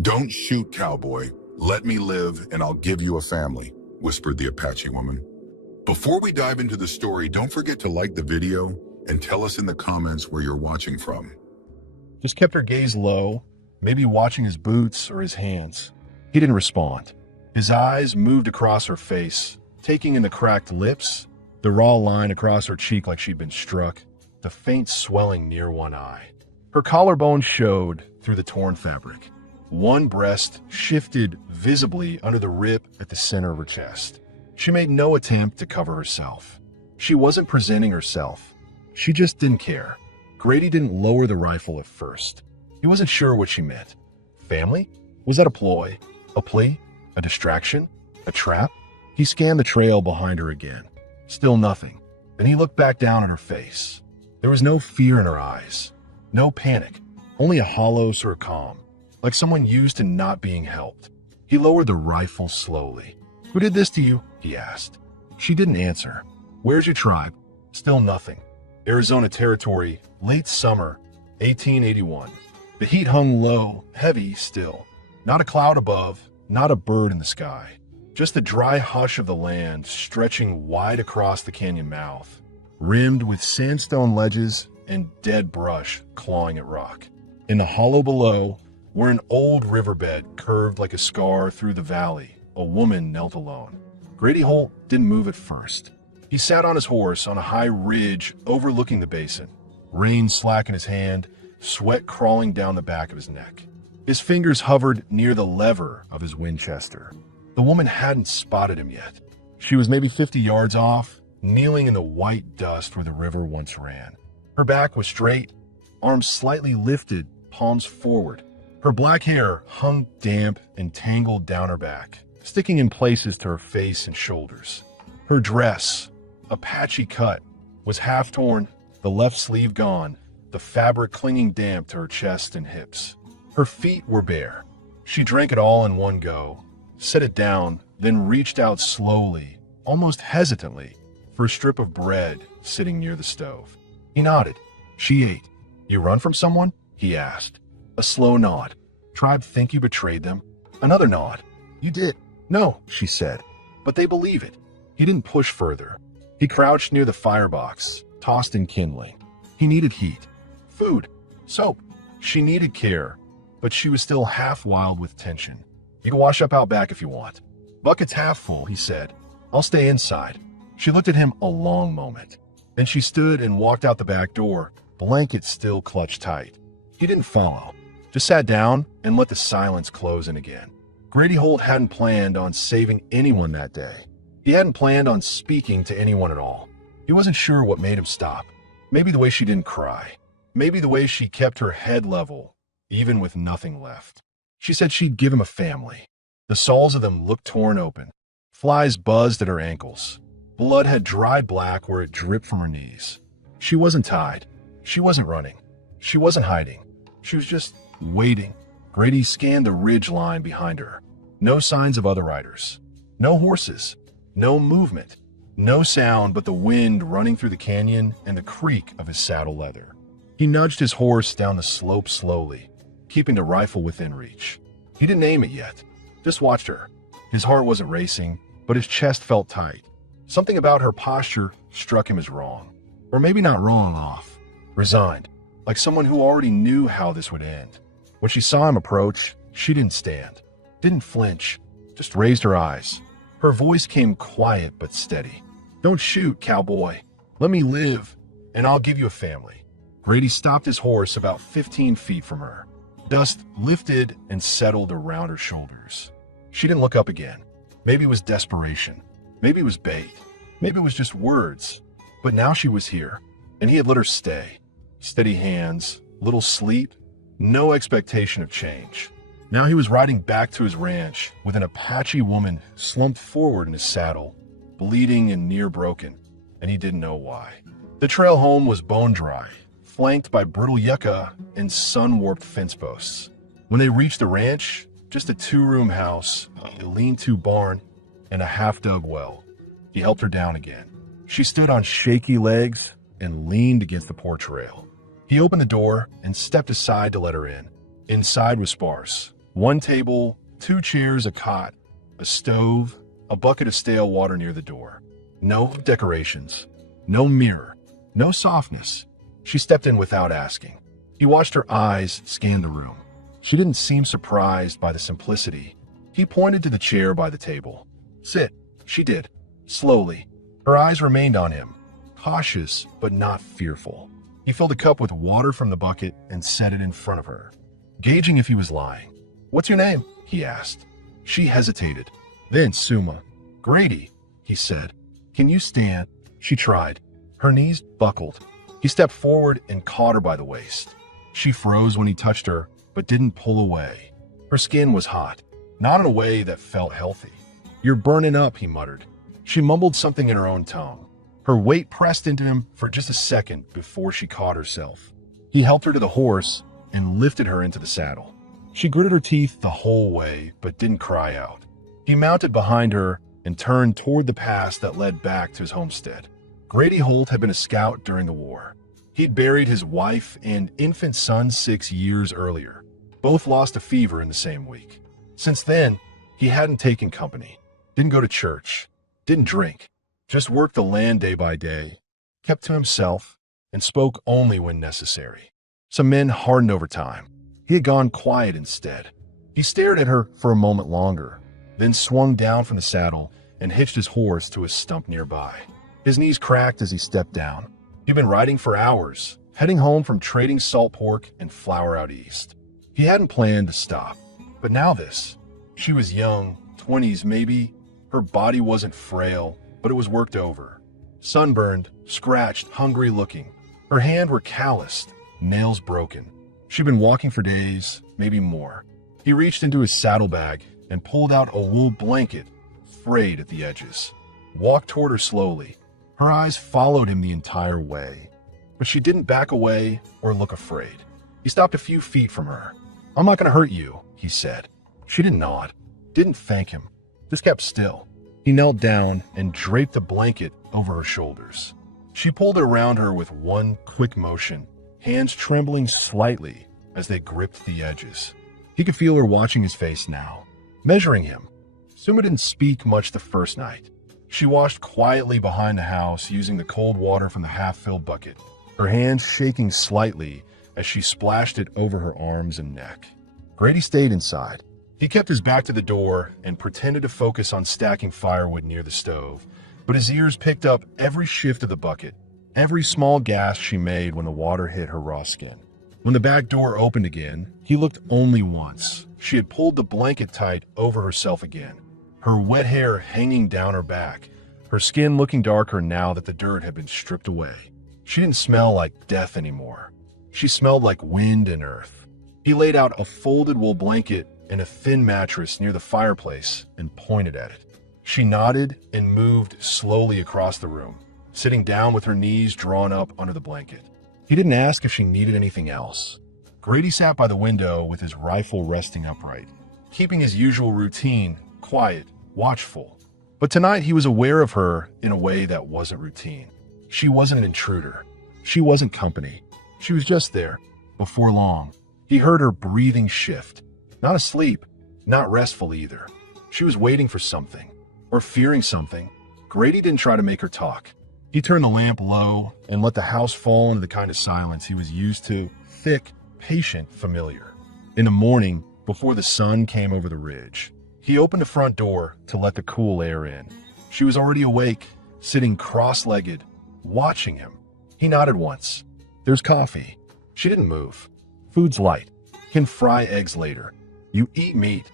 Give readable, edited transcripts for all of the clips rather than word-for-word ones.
Don't shoot, cowboy. Let me live and I'll give you a family, whispered the Apache woman. Before we dive into the story, don't forget to like the video and tell us in the comments where you're watching from. Just kept her gaze low, maybe watching his boots or his hands. He didn't respond. His eyes moved across her face, taking in the cracked lips, the raw line across her cheek like she'd been struck, the faint swelling near one eye. Her collarbone showed through the torn fabric. One breast shifted visibly under the rib at the center of her chest. She made no attempt to cover herself. She wasn't presenting herself. She just didn't care. Grady didn't lower the rifle at first. He wasn't sure what she meant. Family? Was that a ploy? A plea? A distraction? A trap? He scanned the trail behind her again. Still nothing. Then he looked back down at her face. There was no fear in her eyes. No panic. Only a hollow sort of calm, like someone used to not being helped. He lowered the rifle slowly. "Who did this to you?" he asked. She didn't answer. "Where's your tribe?" Still nothing. Arizona Territory, late summer, 1881. The heat hung low, heavy still. Not a cloud above, not a bird in the sky. Just the dry hush of the land stretching wide across the canyon mouth, rimmed with sandstone ledges and dead brush clawing at rock. In the hollow below, where an old riverbed curved like a scar through the valley, a woman knelt alone. Grady Holt didn't move at first. He sat on his horse on a high ridge overlooking the basin, rein slack in his hand, sweat crawling down the back of his neck. His fingers hovered near the lever of his Winchester. The woman hadn't spotted him yet. She was maybe 50 yards off, kneeling in the white dust where the river once ran. Her back was straight, arms slightly lifted, palms forward. Her black hair hung damp and tangled down her back, sticking in places to her face and shoulders. Her dress, Apache cut, was half torn, the left sleeve gone, the fabric clinging damp to her chest and hips. Her feet were bare. She drank it all in one go, set it down, then reached out slowly, almost hesitantly, for a strip of bread sitting near the stove. He nodded. She ate. "You run from someone?" he asked. A slow nod. "Tribe think you betrayed them?" Another nod. "You did." "No," she said. "But they believe it." He didn't push further. He crouched near the firebox, tossed in kindling. He needed heat. Food. Soap. She needed care, but she was still half wild with tension. "You can wash up out back if you want." "Bucket's half full," he said. "I'll stay inside." She looked at him a long moment. Then she stood and walked out the back door, blanket still clutched tight. He didn't follow, just sat down and let the silence close in again. Grady Holt hadn't planned on saving anyone that day. He hadn't planned on speaking to anyone at all. He wasn't sure what made him stop. Maybe the way she didn't cry. Maybe the way she kept her head level, even with nothing left. She said she'd give him a family. The soles of them looked torn open. Flies buzzed at her ankles. Blood had dried black where it dripped from her knees. She wasn't tied. She wasn't running. She wasn't hiding. She was just waiting. Grady scanned the ridge line behind her. No signs of other riders. No horses. No movement. No sound but the wind running through the canyon and the creak of his saddle leather. He nudged his horse down the slope slowly, keeping the rifle within reach. He didn't aim it yet, just watched her. His heart wasn't racing, but his chest felt tight. Something about her posture struck him as wrong. Or maybe not wrong, off. Resigned, like someone who already knew how this would end. When she saw him approach, she didn't stand, didn't flinch, just raised her eyes. Her voice came quiet but steady. "Don't shoot, cowboy. Let me live, and I'll give you a family." Grady stopped his horse about 15 feet from her. Dust lifted and settled around her shoulders. She didn't look up again. Maybe it was desperation. Maybe it was bait. Maybe it was just words. But now she was here, and he had let her stay. Steady hands, little sleep, no expectation of change. Now he was riding back to his ranch with an Apache woman slumped forward in his saddle, bleeding and near broken, and he didn't know why. The trail home was bone dry, flanked by brittle yucca and sun-warped fence posts. When they reached the ranch, just a two-room house, a lean-to barn, and a half-dug well. He helped her down again. She stood on shaky legs and leaned against the porch rail. He opened the door and stepped aside to let her in. Inside was sparse, One table, two chairs, a cot, a stove, a bucket of stale water near the door. No decorations, no mirror, no softness. She stepped in without asking. He watched her eyes scan the room. She didn't seem surprised by the simplicity. He pointed to the chair by the table. "Sit." She did, slowly. Her eyes remained on him, cautious but not fearful. He filled a cup with water from the bucket and set it in front of her, gauging if he was lying. "What's your name?" he asked. She hesitated. Then Suma. "Grady," he said. "Can you stand?" She tried. Her knees buckled. He stepped forward and caught her by the waist. She froze when he touched her, but didn't pull away. Her skin was hot, not in a way that felt healthy. "You're burning up," he muttered. She mumbled something in her own tongue. Her weight pressed into him for just a second before she caught herself. He helped her to the horse and lifted her into the saddle. She gritted her teeth the whole way, but didn't cry out. He mounted behind her and turned toward the pass that led back to his homestead. Grady Holt had been a scout during the war. He'd buried his wife and infant son 6 years earlier. Both lost to fever in the same week. Since then, he hadn't taken company, didn't go to church, didn't drink, just worked the land day by day, kept to himself, and spoke only when necessary. Some men hardened over time. He had gone quiet instead. He stared at her for a moment longer, then swung down from the saddle and hitched his horse to a stump nearby. His knees cracked as he stepped down. He'd been riding for hours, heading home from trading salt pork and flour out east. He hadn't planned to stop, but now this. She was young, 20s maybe. Her body wasn't frail, but it was worked over. Sunburned, scratched, hungry looking. Her hands were calloused, nails broken. She'd been walking for days, maybe more. He reached into his saddlebag and pulled out a wool blanket, frayed at the edges. Walked toward her slowly. Her eyes followed him the entire way, but she didn't back away or look afraid. He stopped a few feet from her. "I'm not going to hurt you," he said. She didn't nod, didn't thank him, just kept still. He knelt down and draped the blanket over her shoulders. She pulled it around her with one quick motion, hands trembling slightly as they gripped the edges. He could feel her watching his face now, measuring him. Suma didn't speak much the first night. She washed quietly behind the house using the cold water from the half-filled bucket, her hands shaking slightly as she splashed it over her arms and neck. Grady stayed inside. He kept his back to the door and pretended to focus on stacking firewood near the stove, but his ears picked up every shift of the bucket, every small gasp she made when the water hit her raw skin. When the back door opened again, he looked only once. She had pulled the blanket tight over herself again, her wet hair hanging down her back, her skin looking darker now that the dirt had been stripped away. She didn't smell like death anymore. She smelled like wind and earth. He laid out a folded wool blanket and a thin mattress near the fireplace and pointed at it. She nodded and moved slowly across the room, sitting down with her knees drawn up under the blanket. He didn't ask if she needed anything else. Grady sat by the window with his rifle resting upright, keeping his usual routine, quiet, watchful. But tonight he was aware of her in a way that wasn't routine. She wasn't an intruder. She wasn't company. She was just there. Before long, he heard her breathing shift. Not asleep, not restful either. She was waiting for something, or fearing something. Grady didn't try to make her talk. He turned the lamp low and let the house fall into the kind of silence he was used to, thick, patient, familiar. In the morning, before the sun came over the ridge, he opened the front door to let the cool air in. She was already awake, sitting cross-legged, watching him. He nodded once. "There's coffee." She didn't move. "Food's light. Can fry eggs later. You eat meat."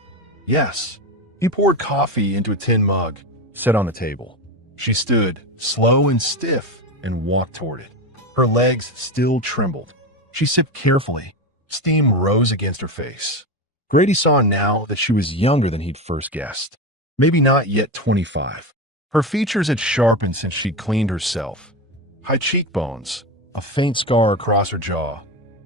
"Yes." He poured coffee into a tin mug, set on the table. She stood, slow and stiff, and walked toward it. Her legs still trembled. She sipped carefully. Steam rose against her face. Grady saw now that she was younger than he'd first guessed. Maybe not yet 25. Her features had sharpened since she'd cleaned herself. High cheekbones, a faint scar across her jaw,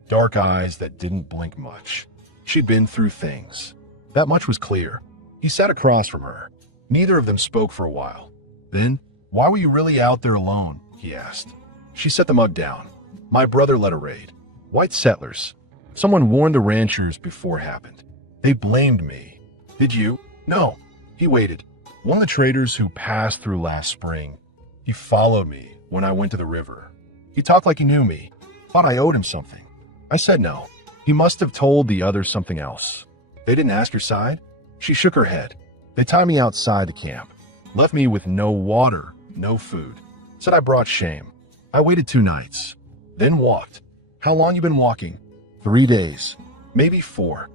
dark eyes that didn't blink much. She'd been through things. That much was clear. He sat across from her. Neither of them spoke for a while. Then, "Why were you really out there alone?" he asked. She set the mug down. "My brother led a raid. White settlers. Someone warned the ranchers before it happened. They blamed me. Did you? No. He waited. One of the traders who passed through last spring. He followed me when I went to the river. He talked like he knew me. Thought I owed him something. I said no. He must have told the others something else. They didn't ask your side? She shook her head. They tied me outside the camp. Left me with no water, no food. Said I brought shame. I waited 2 nights. Then walked. How long you been walking? 3 days. Maybe 4.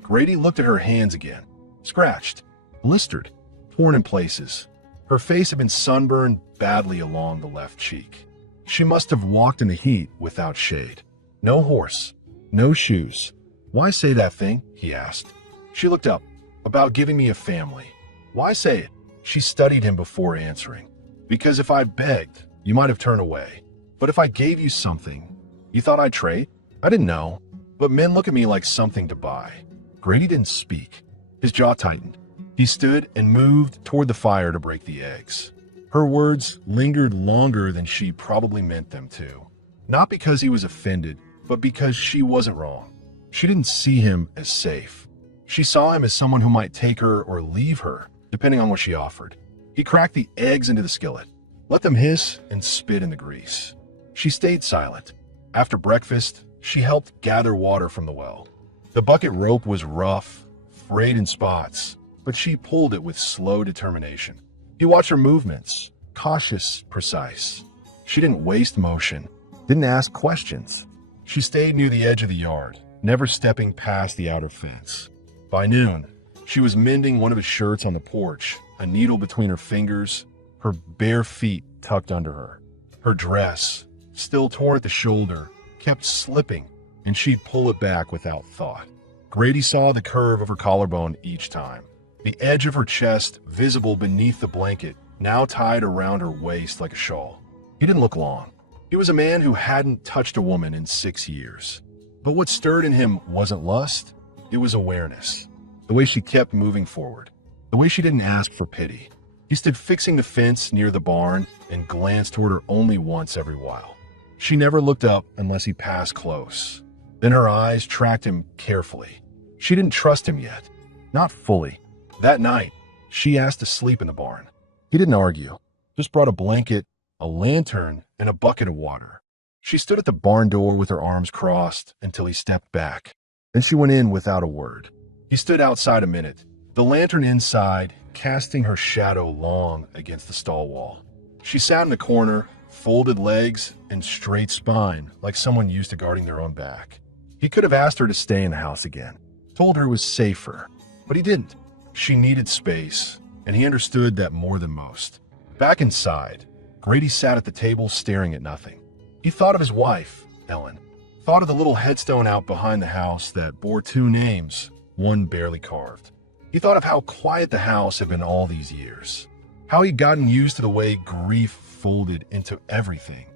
Grady looked at her hands again. Scratched. Blistered. Torn in places. Her face had been sunburned badly along the left cheek. She must have walked in the heat without shade. No horse. No shoes. Why say that thing? He asked. She looked up. About giving me a family. Why say it? She studied him before answering. Because if I begged, you might have turned away. But if I gave you something, you thought I'd trade? I didn't know. But men look at me like something to buy. Grady didn't speak. His jaw tightened. He stood and moved toward the fire to break the eggs. Her words lingered longer than she probably meant them to. Not because he was offended, but because she wasn't wrong. She didn't see him as safe. She saw him as someone who might take her or leave her, depending on what she offered. He cracked the eggs into the skillet, let them hiss and spit in the grease. She stayed silent. After breakfast, she helped gather water from the well. The bucket rope was rough, frayed in spots, but she pulled it with slow determination. He watched her movements, cautious, precise. She didn't waste motion, didn't ask questions. She stayed near the edge of the yard, never stepping past the outer fence. By noon, she was mending one of his shirts on the porch, a needle between her fingers, her bare feet tucked under her. Her dress, still torn at the shoulder, kept slipping, and she'd pull it back without thought. Grady saw the curve of her collarbone each time, the edge of her chest visible beneath the blanket, now tied around her waist like a shawl. He didn't look long. He was a man who hadn't touched a woman in 6 years. But what stirred in him wasn't lust, it was awareness. The way she kept moving forward, the way she didn't ask for pity. He stood fixing the fence near the barn and glanced toward her only once every while. She never looked up unless he passed close. Then her eyes tracked him carefully. She didn't trust him yet. Not fully. That night, she asked to sleep in the barn. He didn't argue, just brought a blanket, a lantern, and a bucket of water. She stood at the barn door with her arms crossed until he stepped back. Then she went in without a word. He stood outside a minute, the lantern inside, casting her shadow long against the stall wall. She sat in the corner, folded legs and straight spine, like someone used to guarding their own back. He could have asked her to stay in the house again, told her it was safer, but he didn't. She needed space, and he understood that more than most. Back inside, Grady sat at the table staring at nothing. He thought of his wife, Ellen, thought of the little headstone out behind the house that bore 2 names, one barely carved. He thought of how quiet the house had been all these years, how he'd gotten used to the way grief folded into everything,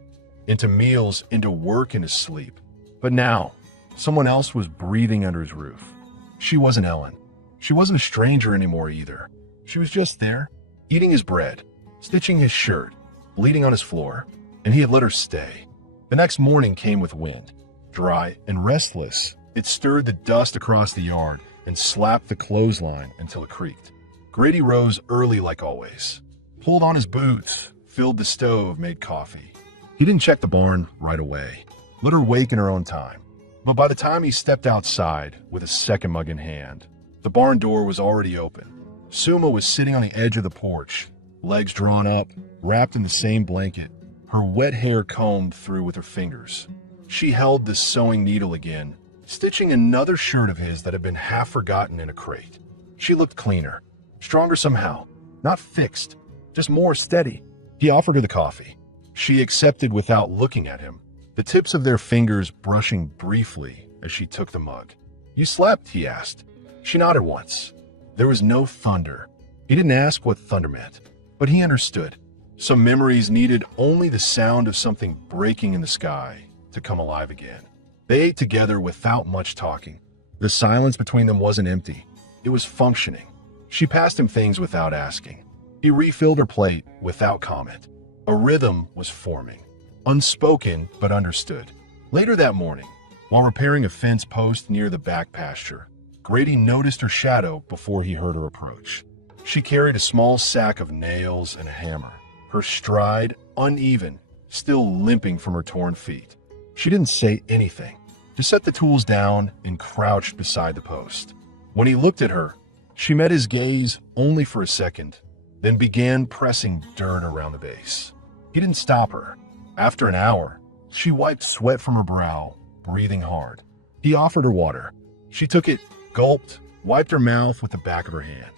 into meals, into work, into sleep. But now, someone else was breathing under his roof. She wasn't Ellen. She wasn't a stranger anymore either. She was just there, eating his bread, stitching his shirt, bleeding on his floor, and he had let her stay. The next morning came with wind. Dry and restless, it stirred the dust across the yard and slapped the clothesline until it creaked. Grady rose early like always, pulled on his boots, filled the stove, made coffee. He didn't check the barn right away, let her wake in her own time. But by the time he stepped outside with a second mug in hand, the barn door was already open. Suma was sitting on the edge of the porch, legs drawn up, wrapped in the same blanket, her wet hair combed through with her fingers. She held the sewing needle again, stitching another shirt of his that had been half forgotten in a crate. She looked cleaner, stronger somehow, not fixed, just more steady. He offered her the coffee. She accepted without looking at him, the tips of their fingers brushing briefly as she took the mug. "You slept?" he asked. She nodded once. There was no thunder. He didn't ask what thunder meant, but he understood. Some memories needed only the sound of something breaking in the sky to come alive again. They ate together without much talking. The silence between them wasn't empty. It was functioning. She passed him things without asking. He refilled her plate without comment. A rhythm was forming, unspoken but understood. Later that morning, while repairing a fence post near the back pasture, Grady noticed her shadow before he heard her approach. She carried a small sack of nails and a hammer, her stride uneven, still limping from her torn feet. She didn't say anything, just set the tools down and crouched beside the post. When he looked at her, she met his gaze only for a second, then began pressing dirt around the base. He didn't stop her. After an hour, she wiped sweat from her brow, breathing hard. He offered her water. She took it, gulped, wiped her mouth with the back of her hand.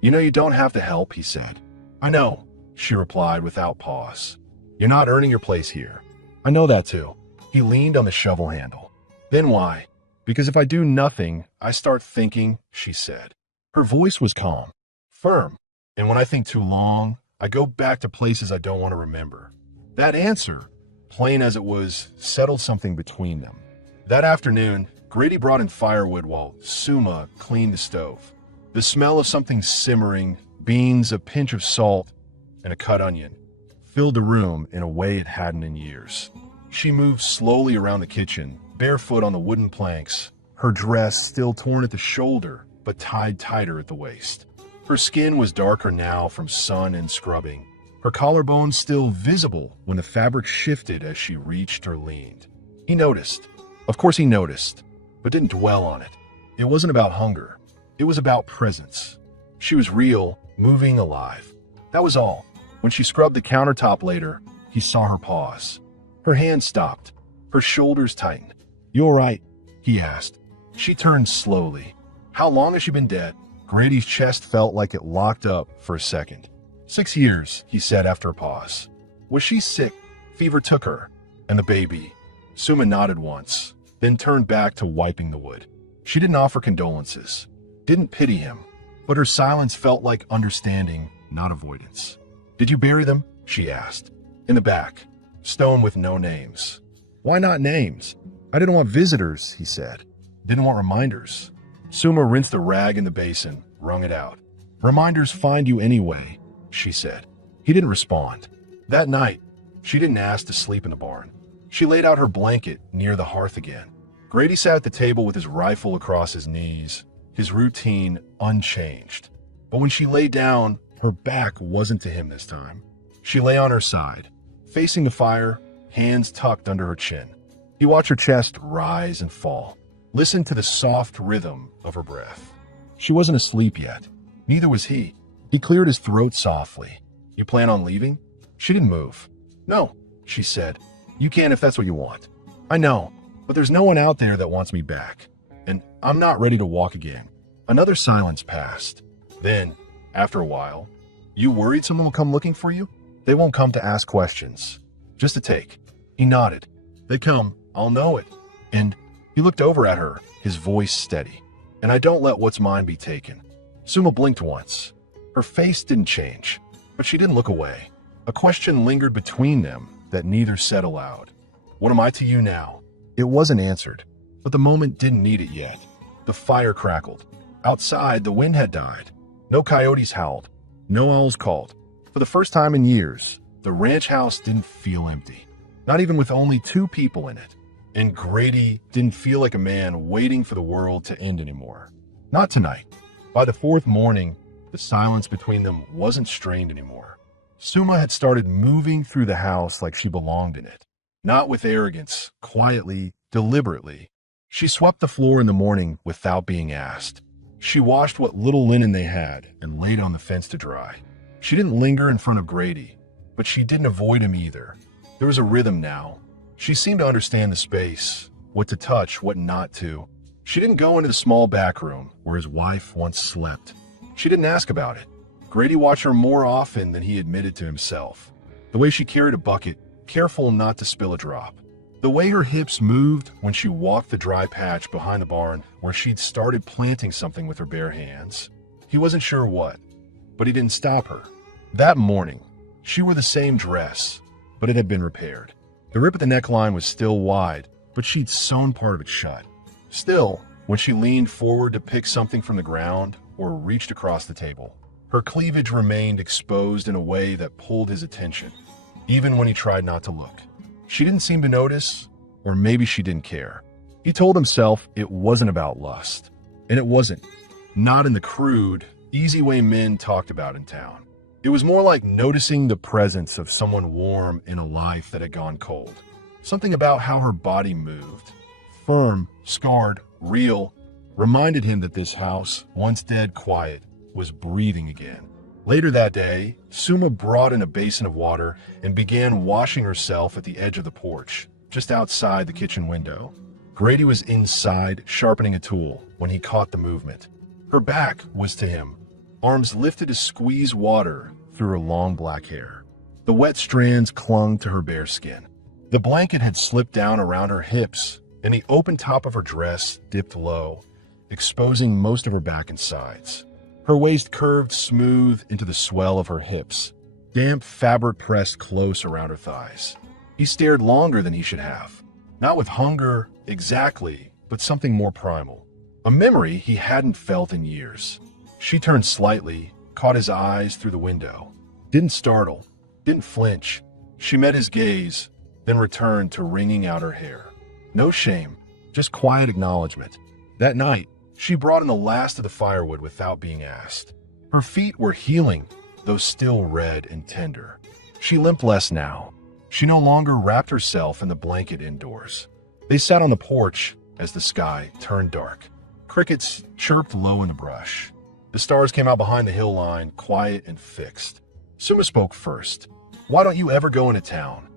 "You know you don't have to help," he said. "I know," she replied without pause. "You're not earning your place here." "I know that too." He leaned on the shovel handle. "Then why?" "Because if I do nothing, I start thinking," she said. Her voice was calm, firm, and when I think too long, I go back to places I don't want to remember. That answer, plain as it was, settled something between them. That afternoon, Grady brought in firewood while Suma cleaned the stove. The smell of something simmering, beans, a pinch of salt, and a cut onion filled the room in a way it hadn't in years. She moved slowly around the kitchen, barefoot on the wooden planks, her dress still torn at the shoulder but tied tighter at the waist. Her skin was darker now from sun and scrubbing, her collarbone still visible when the fabric shifted as she reached or leaned. He noticed. Of course he noticed, but didn't dwell on it. It wasn't about hunger. It was about presence. She was real, moving, alive. That was all. When she scrubbed the countertop later, he saw her pause. Her hand stopped. Her shoulders tightened. "You all right?" he asked. She turned slowly. "How long has she been dead?" Grady's chest felt like it locked up for a second. 6 years, he said after a pause. "Was she sick?" "Fever took her." "And the baby?" Suma nodded once, then turned back to wiping the wood. She didn't offer condolences, didn't pity him, but her silence felt like understanding, not avoidance. "Did you bury them?" she asked. "In the back. Stone with no names." "Why not names?" "I didn't want visitors," he said. "Didn't want reminders." Suma rinsed a rag in the basin, wrung it out. "Reminders find you anyway," she said. He didn't respond. That night, she didn't ask to sleep in the barn. She laid out her blanket near the hearth again. Grady sat at the table with his rifle across his knees, his routine unchanged. But when she lay down, her back wasn't to him this time. She lay on her side, facing the fire, hands tucked under her chin. He watched her chest rise and fall, listened to the soft rhythm of her breath. She wasn't asleep yet. Neither was he. He cleared his throat softly. "You plan on leaving?" She didn't move. "No," she said. "You can if that's what you want." "I know, but there's no one out there that wants me back. And I'm not ready to walk again." Another silence passed. Then, after a while, "You worried someone will come looking for you?" "They won't come to ask questions. Just to take." He nodded. "They come, I'll know it." And he looked over at her, his voice steady. "And I don't let what's mine be taken." Suma blinked once. Her face didn't change, but she didn't look away. A question lingered between them that neither said aloud. "What am I to you now?" It wasn't answered, but the moment didn't need it yet. The fire crackled. Outside, the wind had died. No coyotes howled. No owls called. For the first time in years, the ranch house didn't feel empty. Not even with only 2 people in it. And Grady didn't feel like a man waiting for the world to end anymore. Not tonight. By the 4th morning, the silence between them wasn't strained anymore. Suma had started moving through the house like she belonged in it. Not with arrogance, quietly, deliberately. She swept the floor in the morning without being asked. She washed what little linen they had and laid it on the fence to dry. She didn't linger in front of Grady, but she didn't avoid him either. There was a rhythm now. She seemed to understand the space, what to touch, what not to. She didn't go into the small back room where his wife once slept. She didn't ask about it. Grady watched her more often than he admitted to himself. The way she carried a bucket, careful not to spill a drop. The way her hips moved when she walked the dry patch behind the barn where she'd started planting something with her bare hands. He wasn't sure what, but he didn't stop her. That morning, she wore the same dress, but it had been repaired. The rip at the neckline was still wide, but she'd sewn part of it shut. Still, when she leaned forward to pick something from the ground or reached across the table, her cleavage remained exposed in a way that pulled his attention, even when he tried not to look. She didn't seem to notice, or maybe she didn't care. He told himself it wasn't about lust. And it wasn't. Not in the crude, easy way men talked about in town. It was more like noticing the presence of someone warm in a life that had gone cold. Something about how her body moved, firm, scarred, real, reminded him that this house, once dead quiet, was breathing again. Later that day, Suma brought in a basin of water and began washing herself at the edge of the porch, just outside the kitchen window. Grady was inside, sharpening a tool, when he caught the movement. Her back was to him, arms lifted to squeeze water through her long black hair. The wet strands clung to her bare skin. The blanket had slipped down around her hips, and the open top of her dress dipped low, exposing most of her back and sides. Her waist curved smooth into the swell of her hips, damp fabric pressed close around her thighs. He stared longer than he should have, not with hunger exactly, but something more primal, a memory he hadn't felt in years. She turned slightly, caught his eyes through the window. Didn't startle, didn't flinch. She met his gaze, then returned to wringing out her hair. No shame, just quiet acknowledgement. That night, she brought in the last of the firewood without being asked. Her feet were healing, though still red and tender. She limped less now. She no longer wrapped herself in the blanket indoors. They sat on the porch as the sky turned dark. Crickets chirped low in the brush. The stars came out behind the hill line, quiet and fixed. Suma spoke first. "Why don't you ever go into town?"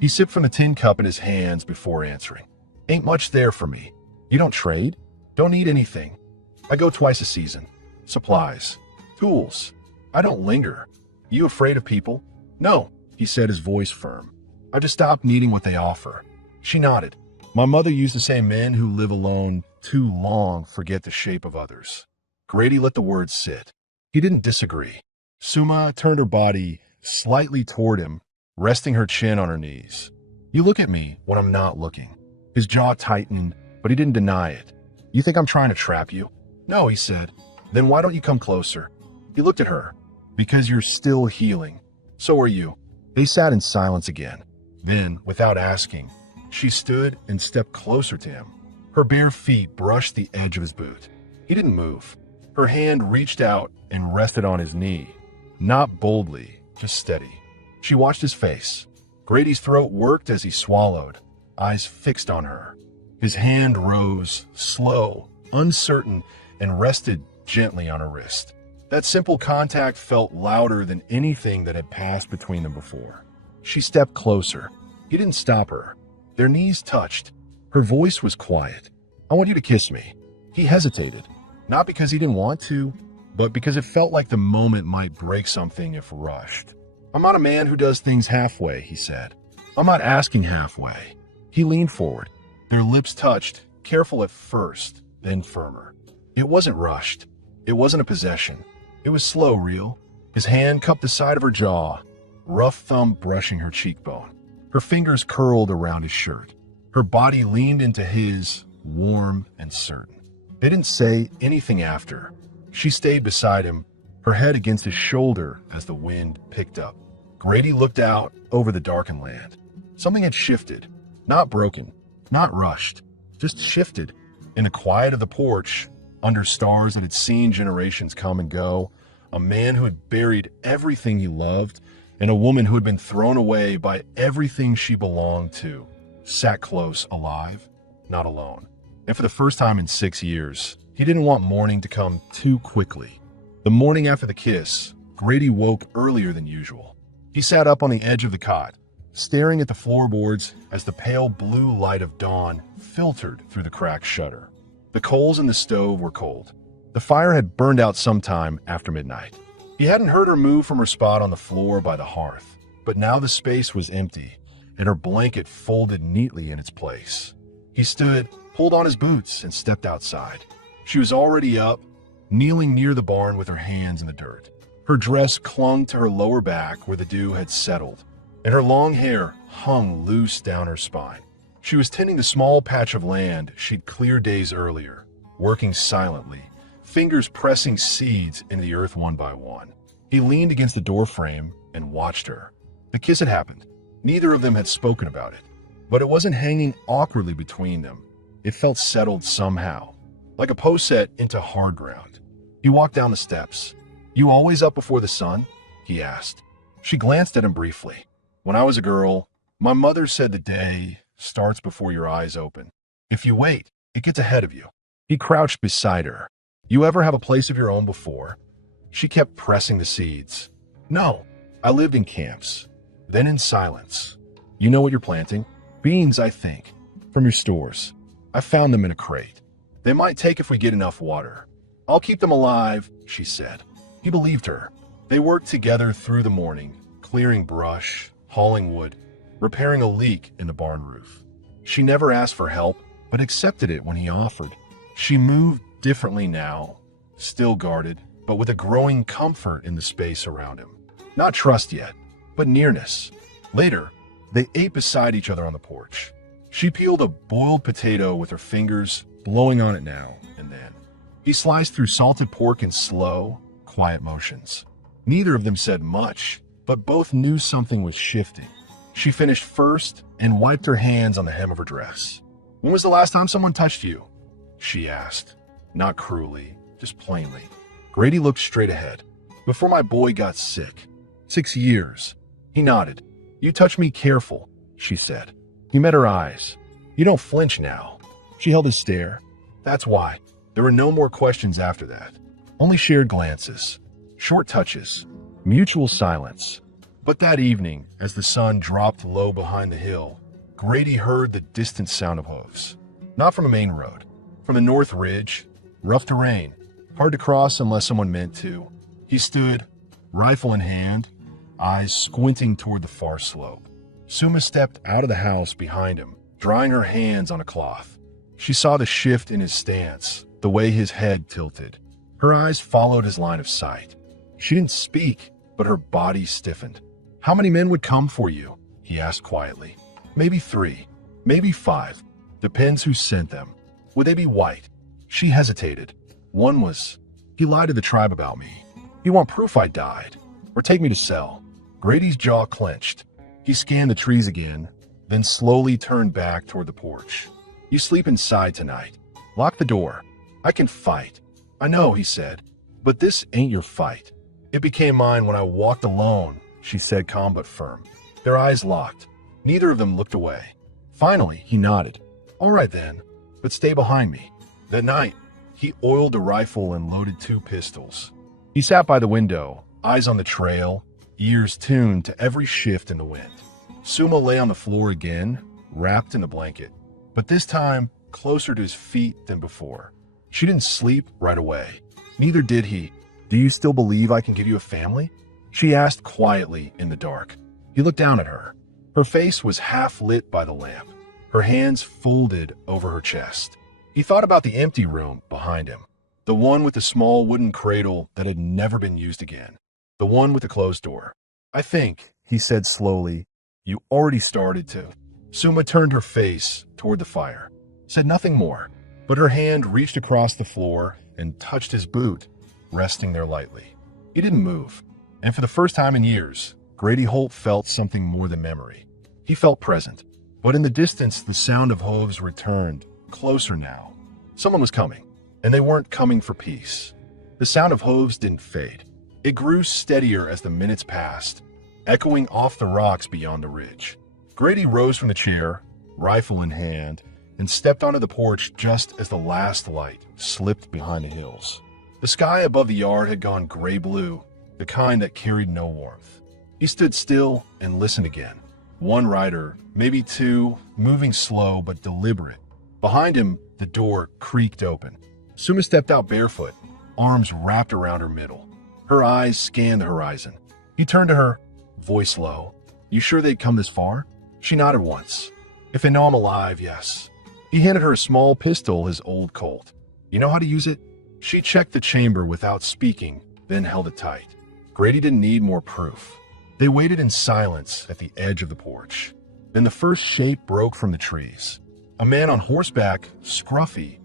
He sipped from the tin cup in his hands before answering. "Ain't much there for me. You don't trade? Don't need anything. I go twice a season. Supplies. Tools. I don't linger. You afraid of people?" "No," he said, his voice firm. "I just stopped needing what they offer." She nodded. "My mother used to say men who live alone too long forget the shape of others." Grady let the words sit. He didn't disagree. Suma turned her body slightly toward him, resting her chin on her knees. "You look at me when I'm not looking." His jaw tightened, but he didn't deny it. "You think I'm trying to trap you?" "No," he said. "Then why don't you come closer?" He looked at her. "Because you're still healing. So are you." They sat in silence again. Then, without asking, she stood and stepped closer to him. Her bare feet brushed the edge of his boot. He didn't move. Her hand reached out and rested on his knee. Not boldly, just steady. She watched his face. Grady's throat worked as he swallowed, eyes fixed on her. His hand rose, slow, uncertain, and rested gently on her wrist. That simple contact felt louder than anything that had passed between them before. She stepped closer. He didn't stop her. Their knees touched. Her voice was quiet. "I want you to kiss me." He hesitated, not because he didn't want to, but because it felt like the moment might break something if rushed. "I'm not a man who does things halfway," he said. "I'm not asking halfway." He leaned forward. Their lips touched, careful at first, then firmer. It wasn't rushed. It wasn't a possession. It was slow, real. His hand cupped the side of her jaw, rough thumb brushing her cheekbone. Her fingers curled around his shirt. Her body leaned into his, warm and certain. They didn't say anything after. She stayed beside him, her head against his shoulder as the wind picked up. Grady looked out over the darkened land. Something had shifted, not broken, not rushed, just shifted. In the quiet of the porch, under stars that had seen generations come and go, a man who had buried everything he loved and a woman who had been thrown away by everything she belonged to, sat close, alive, not alone. And for the first time in 6 years, he didn't want morning to come too quickly. The morning after the kiss, Grady woke earlier than usual. He sat up on the edge of the cot, staring at the floorboards as the pale blue light of dawn filtered through the cracked shutter. The coals in the stove were cold. The fire had burned out sometime after midnight. He hadn't heard her move from her spot on the floor by the hearth, but now the space was empty, and her blanket folded neatly in its place. He stood, pulled on his boots, and stepped outside. She was already up, kneeling near the barn with her hands in the dirt. Her dress clung to her lower back where the dew had settled, and her long hair hung loose down her spine. She was tending the small patch of land she'd cleared days earlier, working silently, fingers pressing seeds into the earth one by one. He leaned against the doorframe and watched her. The kiss had happened. Neither of them had spoken about it, but it wasn't hanging awkwardly between them. It felt settled somehow, like a post set into hard ground. He walked down the steps. "You always up before the sun?" he asked. She glanced at him briefly. "When I was a girl, my mother said the day starts before your eyes open. If you wait, it gets ahead of you." He crouched beside her. "You ever have a place of your own before?" She kept pressing the seeds. "No, I lived in camps, then in silence." "You know what you're planting?" "Beans, I think, from your stores. I found them in a crate. They might take if we get enough water. I'll keep them alive," she said. He believed her. They worked together through the morning, clearing brush, hauling wood, repairing a leak in the barn roof. She never asked for help, but accepted it when he offered. She moved differently now, still guarded, but with a growing comfort in the space around him. Not trust yet, but nearness. Later, they ate beside each other on the porch. She peeled a boiled potato with her fingers, blowing on it now and then. He sliced through salted pork in slow, quiet motions. Neither of them said much, but both knew something was shifting. She finished first and wiped her hands on the hem of her dress. "When was the last time someone touched you?" she asked. Not cruelly, just plainly. Grady looked straight ahead. "Before my boy got sick. 6 years." He nodded. "You touch me careful," she said. He met her eyes. "You don't flinch now." She held his stare. That's why. There were no more questions after that. Only shared glances. Short touches. Mutual silence. But that evening, as the sun dropped low behind the hill, Grady heard the distant sound of hooves. Not from a main road. From the north ridge. Rough terrain. Hard to cross unless someone meant to. He stood, rifle in hand, eyes squinting toward the far slope. Suma stepped out of the house behind him, drying her hands on a cloth. She saw the shift in his stance, the way his head tilted. Her eyes followed his line of sight. She didn't speak, but her body stiffened. "How many men would come for you?" he asked quietly. "Maybe 3, maybe 5. Depends who sent them. Would they be white?" She hesitated. "One was, he lied to the tribe about me. You want proof I died? Or take me to sell?" Grady's jaw clenched. He scanned the trees again, then slowly turned back toward the porch. "You sleep inside tonight. Lock the door. I can fight." "I know," he said, "but this ain't your fight." "It became mine when I walked alone," she said, calm but firm. Their eyes locked. Neither of them looked away. Finally, he nodded. "All right then, but stay behind me." That night, he oiled the rifle and loaded 2 pistols. He sat by the window, eyes on the trail, ears tuned to every shift in the wind. Suma lay on the floor again, wrapped in a blanket, but this time closer to his feet than before. She didn't sleep right away. Neither did he. "Do you still believe I can give you a family?" she asked quietly in the dark. He looked down at her. Her face was half lit by the lamp, her hands folded over her chest. He thought about the empty room behind him, the one with the small wooden cradle that had never been used again, the one with the closed door. "I think," he said slowly, "you already started to." Suma turned her face toward the fire, said nothing more, but her hand reached across the floor and touched his boot, resting there lightly. He didn't move, and for the first time in years, Grady Holt felt something more than memory. He felt present, but in the distance the sound of hooves returned, closer now. Someone was coming, and they weren't coming for peace. The sound of hooves didn't fade. It grew steadier as the minutes passed, echoing off the rocks beyond the ridge. Grady rose from the chair, rifle in hand, and stepped onto the porch just as the last light slipped behind the hills. The sky above the yard had gone gray-blue, the kind that carried no warmth. He stood still and listened again. One rider, maybe 2, moving slow but deliberate. Behind him, the door creaked open. Suma stepped out barefoot, arms wrapped around her middle. Her eyes scanned the horizon. He turned to her, voice low. "You sure they'd come this far?" She nodded once. "If they know I'm alive, yes." He handed her a small pistol, his old Colt. "You know how to use it?" She checked the chamber without speaking, then held it tight. Grady didn't need more proof. They waited in silence at the edge of the porch. Then the first shape broke from the trees. A man on horseback, scruffy,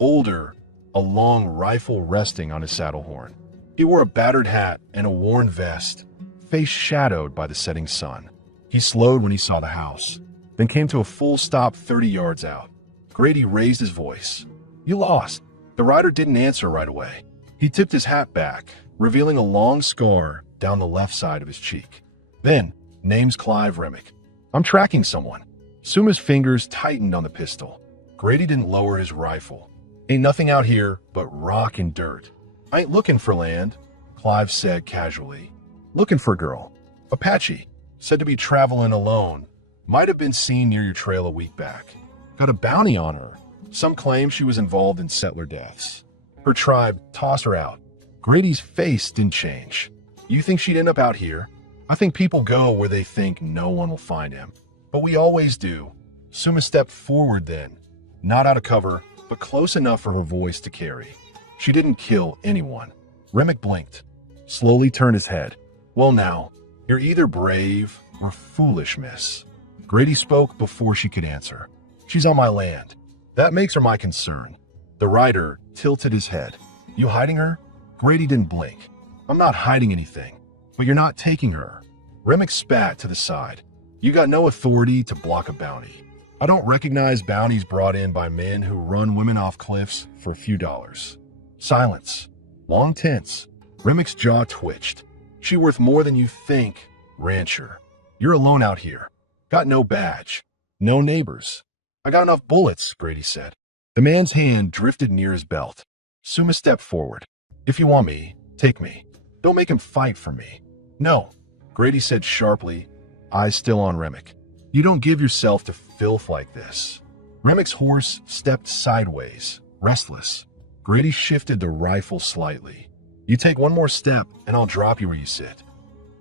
older, a long rifle resting on his saddle horn. He wore a battered hat and a worn vest, face shadowed by the setting sun. He slowed when he saw the house, then came to a full stop 30 yards out. Grady raised his voice. "You lost." The rider didn't answer right away. He tipped his hat back, revealing a long scar down the left side of his cheek. Then, name's Clive Remick. I'm tracking someone. Suma's fingers tightened on the pistol. Grady didn't lower his rifle. Ain't nothing out here but rock and dirt. I ain't looking for land, Clive said casually. Looking for a girl. Apache, said to be traveling alone. Might have been seen near your trail a week back. Got a bounty on her. Some claim she was involved in settler deaths. Her tribe tossed her out. Grady's face didn't change. You think she'd end up out here? I think people go where they think no one will find him. But we always do. Suma stepped forward then, not out of cover, but close enough for her voice to carry. She didn't kill anyone. Remick blinked, slowly turned his head. Well now, you're either brave or foolish, miss. Grady spoke before she could answer. She's on my land. That makes her my concern. The rider tilted his head. You hiding her? Grady didn't blink. I'm not hiding anything, but you're not taking her. Remick spat to the side. You got no authority to block a bounty. I don't recognize bounties brought in by men who run women off cliffs for a few dollars. Silence. Long tense. Remick's jaw twitched. She worth more than you think, rancher. You're alone out here. Got no badge. No neighbors. I got enough bullets, Grady said. The man's hand drifted near his belt. Suma stepped forward. If you want me, take me. Don't make him fight for me. No, Grady said sharply, eyes still on Remick. You don't give yourself to filth like this. Remick's horse stepped sideways, restless. Grady shifted the rifle slightly. You take one more step, and I'll drop you where you sit.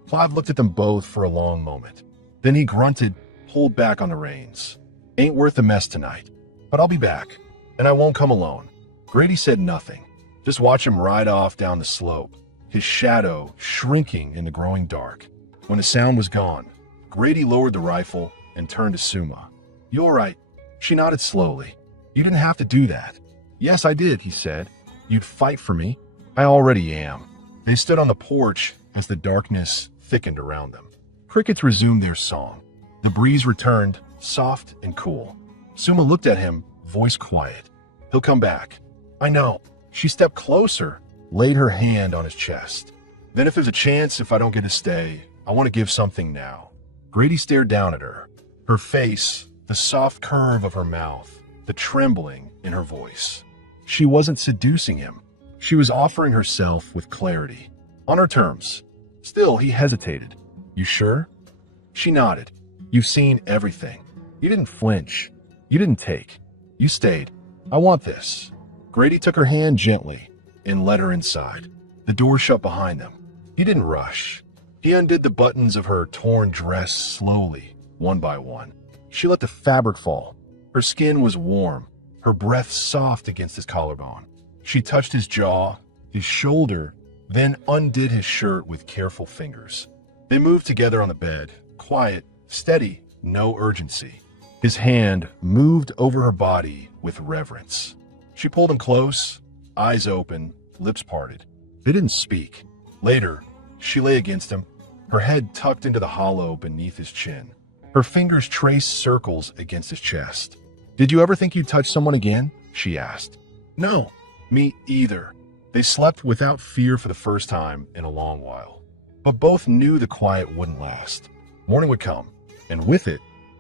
Clive looked at them both for a long moment. Then he grunted, pulled back on the reins. Ain't worth the mess tonight, but I'll be back, and I won't come alone. Grady said nothing. Just watch him ride off down the slope, his shadow shrinking in the growing dark. When the sound was gone, Grady lowered the rifle and turned to Suma. You all right? She nodded slowly. You didn't have to do that. Yes, I did, he said. You'd fight for me? I already am. They stood on the porch as the darkness thickened around them. Crickets resumed their song. The breeze returned, soft and cool. Suma looked at him, voice quiet. He'll come back. I know. She stepped closer, laid her hand on his chest. Then if there's a chance if I don't get to stay, I want to give something now. Grady stared down at her. Her face, the soft curve of her mouth, the trembling in her voice. She wasn't seducing him. She was offering herself with clarity. On her terms. Still, he hesitated. You sure? She nodded. You've seen everything. You didn't flinch. You didn't take. You stayed. I want this. Grady took her hand gently and led her inside. The door shut behind them. He didn't rush. He undid the buttons of her torn dress slowly, one by one. She let the fabric fall. Her skin was warm, her breath soft against his collarbone. She touched his jaw, his shoulder, then undid his shirt with careful fingers. They moved together on the bed, quiet, steady, no urgency. His hand moved over her body with reverence. She pulled him close, eyes open, lips parted. They didn't speak. Later, she lay against him, her head tucked into the hollow beneath his chin. Her fingers traced circles against his chest. Did you ever think you'd touch someone again? She asked. No, me either. They slept without fear for the first time in a long while. But both knew the quiet wouldn't last. Morning would come, and with it,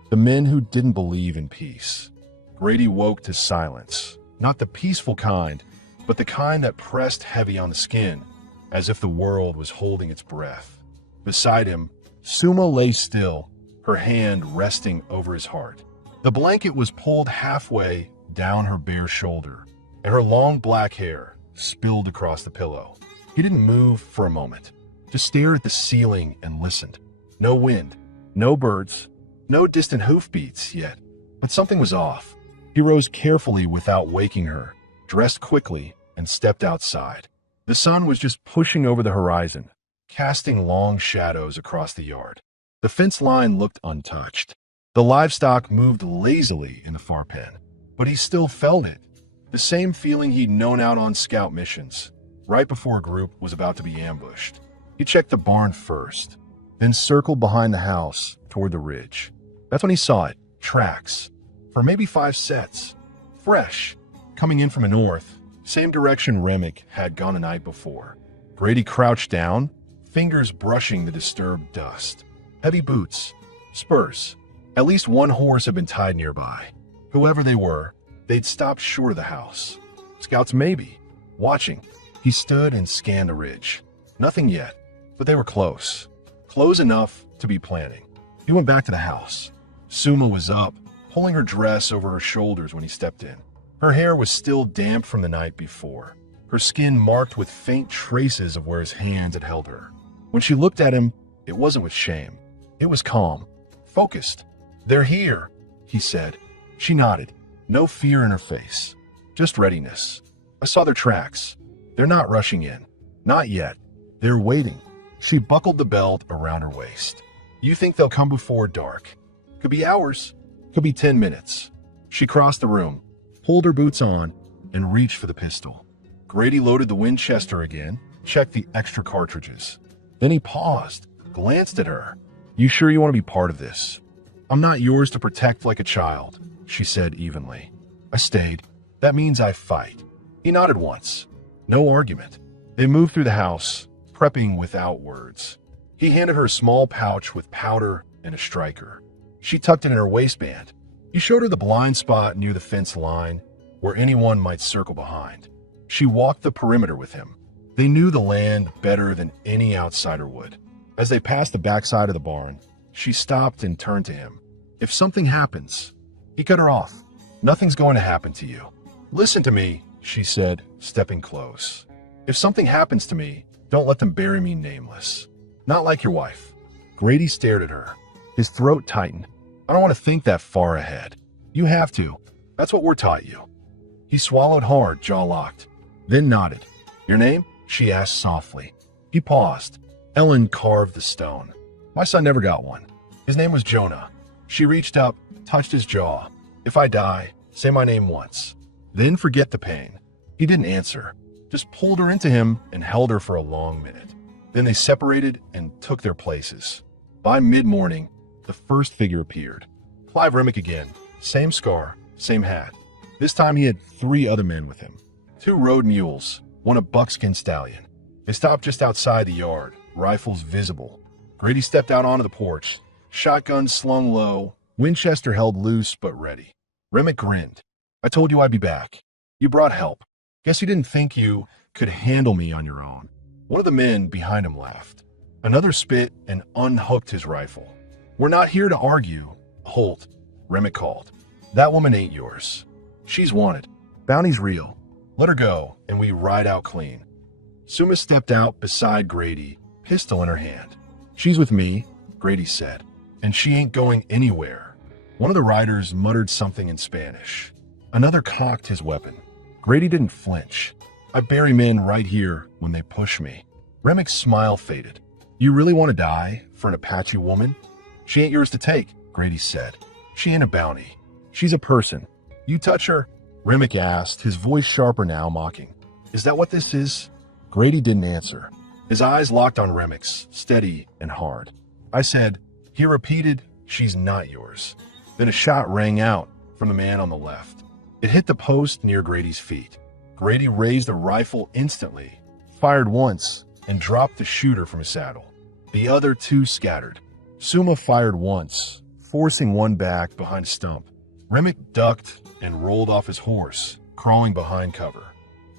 the men who didn't believe in peace. Grady woke to silence, not the peaceful kind, but the kind that pressed heavy on the skin, as if the world was holding its breath. Beside him, Suma lay still, her hand resting over his heart. The blanket was pulled halfway down her bare shoulder, and her long black hair spilled across the pillow. He didn't move for a moment, just stared at the ceiling and listened. No wind, no birds, no distant hoofbeats yet, but something was off. He rose carefully without waking her, dressed quickly, and stepped outside. The sun was just pushing over the horizon, casting long shadows across the yard. The fence line looked untouched. The livestock moved lazily in the far pen, but he still felt it. The same feeling he'd known out on scout missions, right before a group was about to be ambushed. He checked the barn first, then circled behind the house toward the ridge. That's when he saw it, tracks, for maybe 5 sets. Fresh, coming in from the north, Same direction Remick had gone the night before. Grady crouched down, fingers brushing the disturbed dust. Heavy boots, spurs. At least one horse had been tied nearby. Whoever they were, they'd stopped short of the house. Scouts maybe, watching. He stood and scanned the ridge. Nothing yet, but they were close. Close enough to be planning. He went back to the house. Suma was up, pulling her dress over her shoulders when he stepped in. Her hair was still damp from the night before, her skin marked with faint traces of where his hands had held her. When she looked at him, it wasn't with shame. It was calm, focused. "They're here," he said. She nodded, no fear in her face, just readiness. "I saw their tracks. They're not rushing in. Not yet. They're waiting." She buckled the belt around her waist. "You think they'll come before dark? Could be hours. Could be 10 minutes. She crossed the room, pulled her boots on, and reached for the pistol. Grady loaded the Winchester again, checked the extra cartridges. Then he paused, glanced at her. "You sure you want to be part of this?" "I'm not yours to protect like a child," she said evenly. "I stayed. That means I fight." He nodded once. No argument. They moved through the house, prepping without words. He handed her a small pouch with powder and a striker. She tucked it in her waistband. He showed her the blind spot near the fence line, where anyone might circle behind. She walked the perimeter with him. They knew the land better than any outsider would. As they passed the backside of the barn, she stopped and turned to him. "If something happens..." He cut her off. "Nothing's going to happen to you." "Listen to me," she said, stepping close. "If something happens to me, don't let them bury me nameless. Not like your wife." Grady stared at her. His throat tightened. "I don't want to think that far ahead." "You have to. That's what we're taught you." He swallowed hard, jaw locked, then nodded. "Your name?" she asked softly. He paused. Ellen carved the stone. "My son never got one. His name was Jonah." She reached up, touched his jaw. "If I die, say my name once. Then forget the pain." He didn't answer, just pulled her into him and held her for a long minute. Then they separated and took their places. By mid-morning, the first figure appeared. Clive Remick again. Same scar, same hat. This time he had 3 other men with him. 2 road mules, one a buckskin stallion. They stopped just outside the yard, rifles visible. Grady stepped out onto the porch, shotgun slung low, Winchester held loose but ready. Remick grinned. "I told you I'd be back. You brought help. Guess you didn't think you could handle me on your own." One of the men behind him laughed. Another spit and unhooked his rifle. "We're not here to argue." "Holt," Remick called. "That woman ain't yours. She's wanted. Bounty's real. Let her go, and we ride out clean." Suma stepped out beside Grady, pistol in her hand. "She's with me," Grady said, "and she ain't going anywhere." One of the riders muttered something in Spanish. Another cocked his weapon. Grady didn't flinch. "I bury men right here when they push me." Remick's smile faded. "You really want to die for an Apache woman?" "She ain't yours to take," Grady said. "She ain't a bounty. She's a person. You touch her?" Remick asked, his voice sharper now, mocking. "Is that what this is?" Grady didn't answer. His eyes locked on Remick's, steady and hard. "I said," he repeated, "she's not yours." Then a shot rang out from the man on the left. It hit the post near Grady's feet. Grady raised the rifle instantly, fired once, and dropped the shooter from his saddle. The other 2 scattered. Suma fired once, forcing one back behind a stump. Remick ducked and rolled off his horse, crawling behind cover.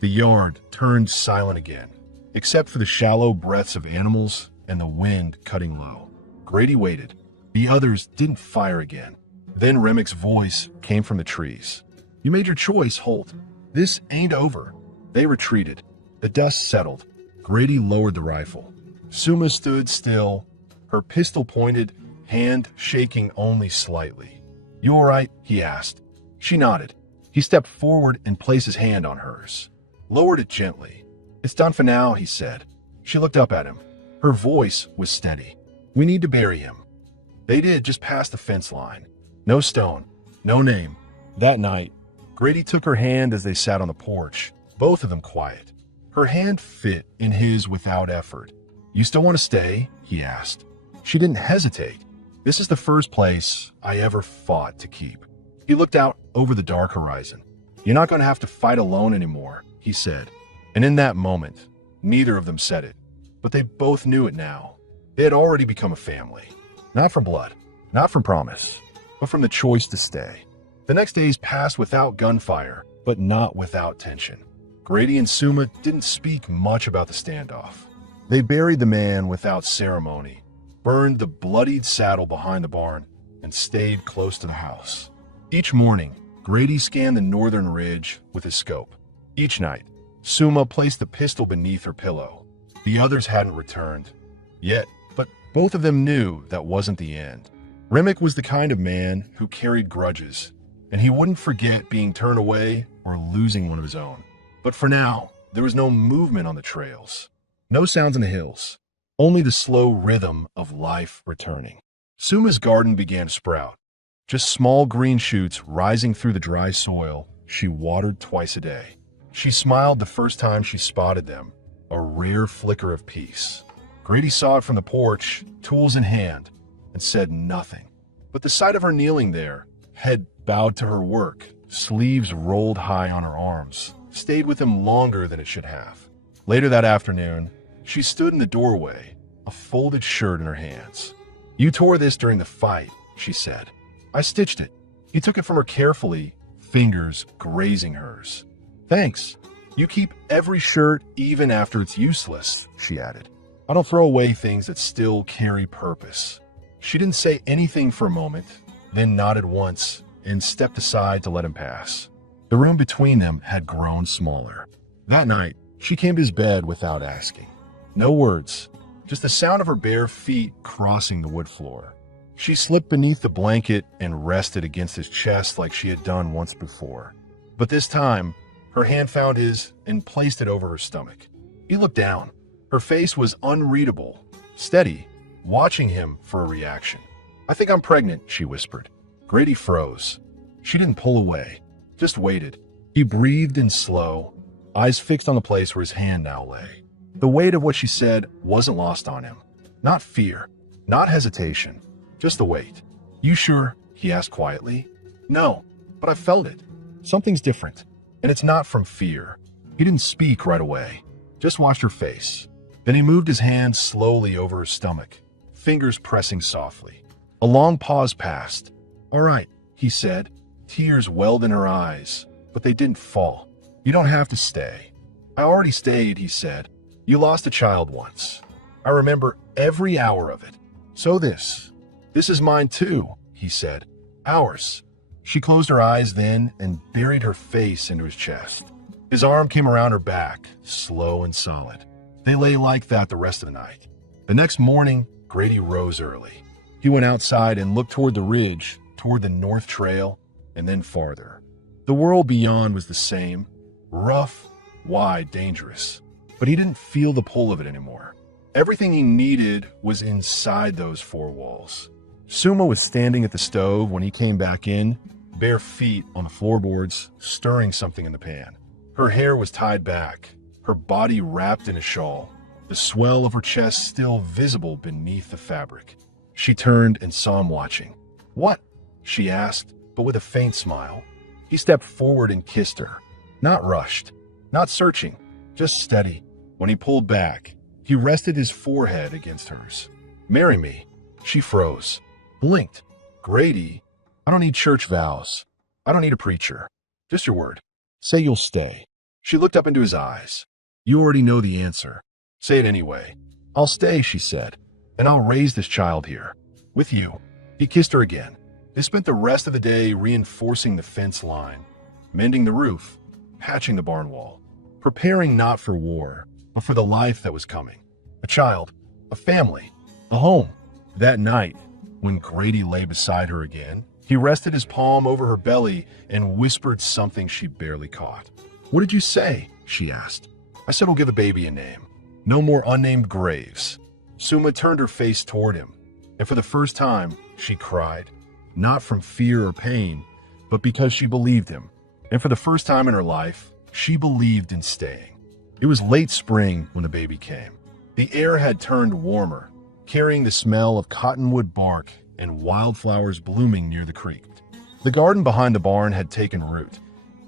The yard turned silent again, except for the shallow breaths of animals and the wind cutting low. Grady waited. The others didn't fire again. Then Remick's voice came from the trees. "You made your choice, Holt. This ain't over." They retreated. The dust settled. Grady lowered the rifle. Suma stood still, her pistol pointed, hand shaking only slightly. "You all right?" he asked. She nodded. He stepped forward and placed his hand on hers. Lowered it gently. "It's done for now," he said. She looked up at him. Her voice was steady. "We need to bury him." They did, just past the fence line. No stone, no name. That night, Grady took her hand as they sat on the porch, both of them quiet. Her hand fit in his without effort. "You still want to stay?" he asked. She didn't hesitate. "This is the first place I ever fought to keep." He looked out over the dark horizon. "You're not going to have to fight alone anymore," he said. And in that moment, neither of them said it, but they both knew it now. They had already become a family. Not from blood, not from promise, but from the choice to stay. The next days passed without gunfire, but not without tension. Grady and Suma didn't speak much about the standoff. They buried the man without ceremony, burned the bloodied saddle behind the barn, and stayed close to the house. Each morning, Grady scanned the northern ridge with his scope. Each night, Suma placed the pistol beneath her pillow. The others hadn't returned yet, but both of them knew that wasn't the end. Remick was the kind of man who carried grudges, and he wouldn't forget being turned away or losing one of his own. But for now, there was no movement on the trails, no sounds in the hills, only the slow rhythm of life returning. Suma's garden began to sprout, just small green shoots rising through the dry soil she watered twice a day. She smiled the first time she spotted them, a rare flicker of peace. Grady saw it from the porch, tools in hand, and said nothing. But the sight of her kneeling there, head bowed to her work, sleeves rolled high on her arms, stayed with him longer than it should have. Later that afternoon, she stood in the doorway, a folded shirt in her hands. "You tore this during the fight," she said. "I stitched it." He took it from her carefully, fingers grazing hers. "Thanks. You keep every shirt even after it's useless," she added. "I don't throw away things that still carry purpose." She didn't say anything for a moment, then nodded once and stepped aside to let him pass. The room between them had grown smaller. That night, she came to his bed without asking. No words, just the sound of her bare feet crossing the wood floor. She slipped beneath the blanket and rested against his chest like she had done once before. But this time, her hand found his and placed it over her stomach. He looked down. Her face was unreadable, steady, watching him for a reaction. "I think I'm pregnant," she whispered. Grady froze. She didn't pull away, just waited. He breathed in slow, eyes fixed on the place where his hand now lay. The weight of what she said wasn't lost on him. Not fear, not hesitation, just the weight. "You sure?" he asked quietly. "No, but I felt it. Something's different, and it's not from fear." He didn't speak right away, just watched her face. Then he moved his hand slowly over her stomach, fingers pressing softly. A long pause passed. "All right," he said. Tears welled in her eyes, but they didn't fall. "You don't have to stay." "I already stayed," he said. "You lost a child once. I remember every hour of it. So this is mine too," he said. "Ours." She closed her eyes then and buried her face into his chest. His arm came around her back, slow and solid. They lay like that the rest of the night. The next morning, Grady rose early. He went outside and looked toward the ridge, toward the north trail, and then farther. The world beyond was the same, rough, wide, dangerous. But he didn't feel the pull of it anymore. Everything he needed was inside those four walls. Suma was standing at the stove when he came back in, bare feet on the floorboards, stirring something in the pan. Her hair was tied back, her body wrapped in a shawl, the swell of her chest still visible beneath the fabric. She turned and saw him watching. "What?" she asked, but with a faint smile. He stepped forward and kissed her. Not rushed, not searching, just steady. When he pulled back, he rested his forehead against hers. "Marry me." She froze, blinked. "Grady, I don't need church vows. I don't need a preacher. Just your word. Say you'll stay." She looked up into his eyes. "You already know the answer. Say it anyway." "I'll stay," she said, "and I'll raise this child here. With you." He kissed her again. They spent the rest of the day reinforcing the fence line, mending the roof, patching the barn wall, preparing not for war, but for the life that was coming. A child, a family, a home. That night, when Grady lay beside her again, he rested his palm over her belly and whispered something she barely caught. "What did you say?" she asked. "I said we'll give the baby a name. No more unnamed graves." Suma turned her face toward him, and for the first time, she cried. Not from fear or pain, but because she believed him. And for the first time in her life, she believed in staying. It was late spring when the baby came. The air had turned warmer, carrying the smell of cottonwood bark and wildflowers blooming near the creek. The garden behind the barn had taken root.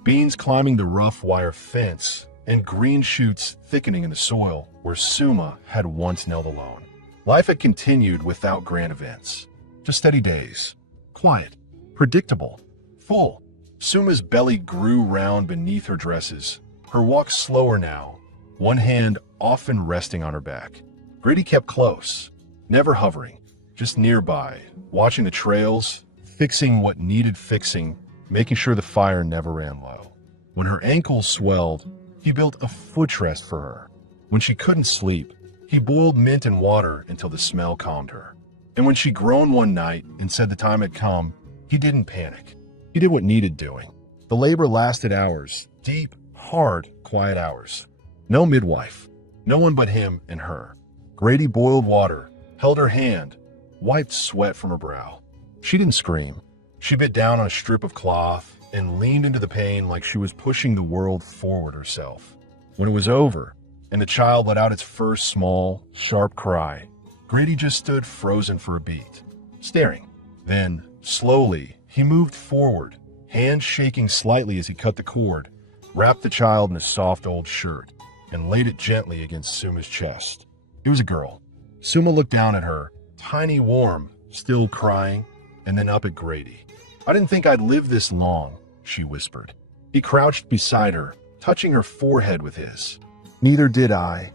beans climbing the rough wire fence, and green shoots thickening in the soil where Suma had once knelt alone. Life had continued without grand events. Just steady days. Quiet. Predictable. Full. Suma's belly grew round beneath her dresses. Her walk slower now, one hand often resting on her back. Grady kept close, never hovering, just nearby, watching the trails, fixing what needed fixing, making sure the fire never ran low. When her ankles swelled, he built a footrest for her. When she couldn't sleep, he boiled mint and water until the smell calmed her. And when she groaned one night and said the time had come, he didn't panic. He did what needed doing. The labor lasted hours, deep, hard, quiet hours. No midwife, no one but him and her. Grady boiled water, held her hand, wiped sweat from her brow. She didn't scream. She bit down on a strip of cloth and leaned into the pain like she was pushing the world forward herself. When it was over, and the child let out its first small, sharp cry, Grady just stood frozen for a beat, staring. Then, slowly, he moved forward, hands shaking slightly as he cut the cord, wrapped the child in a soft old shirt, and laid it gently against Suma's chest. It was a girl. Suma looked down at her, tiny, warm, still crying, and then up at Grady. "I didn't think I'd live this long," she whispered. He crouched beside her, touching her forehead with his. "Neither did I."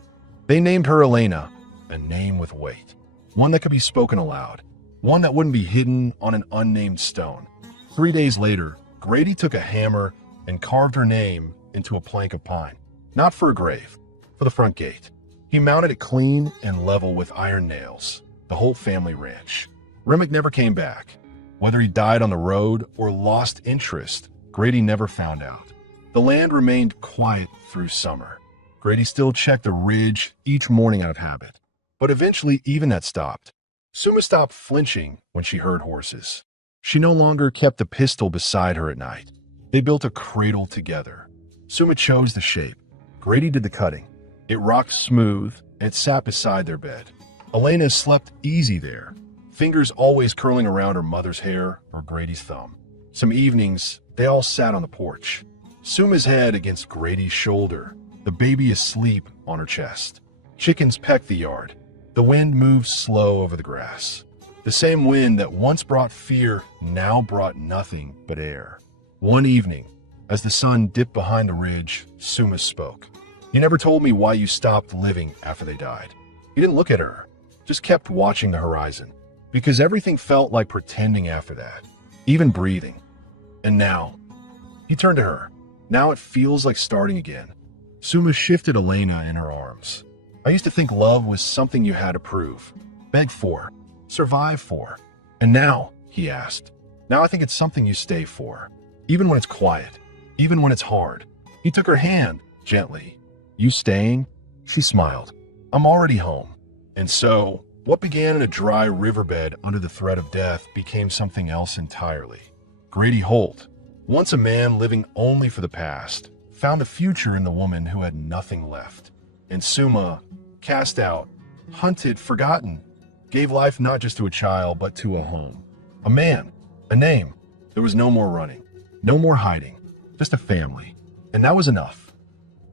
They named her Elena, a name with weight, one that could be spoken aloud, one that wouldn't be hidden on an unnamed stone. 3 days later, Grady took a hammer and carved her name into a plank of pine. Not for a grave, for the front gate. He mounted it clean and level with iron nails, the whole family ranch. Remick never came back. Whether he died on the road or lost interest, Grady never found out. The land remained quiet through summer. Grady still checked the ridge each morning out of habit. But eventually even that stopped. Suma stopped flinching when she heard horses. She no longer kept the pistol beside her at night. They built a cradle together. Suma chose the shape. Grady did the cutting. It rocked smooth, and it sat beside their bed. Elena slept easy there, fingers always curling around her mother's hair or Grady's thumb. Some evenings, they all sat on the porch. Suma's head against Grady's shoulder, the baby asleep on her chest. Chickens pecked the yard. The wind moved slow over the grass. The same wind that once brought fear now brought nothing but air. One evening, as the sun dipped behind the ridge, Suma spoke. "You never told me why you stopped living after they died." He didn't look at her, just kept watching the horizon, because everything felt like pretending after that, even breathing. And now, he turned to her. Now it feels like starting again. Suma shifted Elena in her arms. "I used to think love was something you had to prove, beg for, survive for. And now," he asked, "now I think it's something you stay for, even when it's quiet, even when it's hard." He took her hand, gently. "You staying?" She smiled. "I'm already home." And so, what began in a dry riverbed under the threat of death became something else entirely. Grady Holt, once a man living only for the past, found a future in the woman who had nothing left. And Suma, cast out, hunted, forgotten, gave life not just to a child, but to a home. A man, a name. There was no more running, no more hiding, just a family. And that was enough.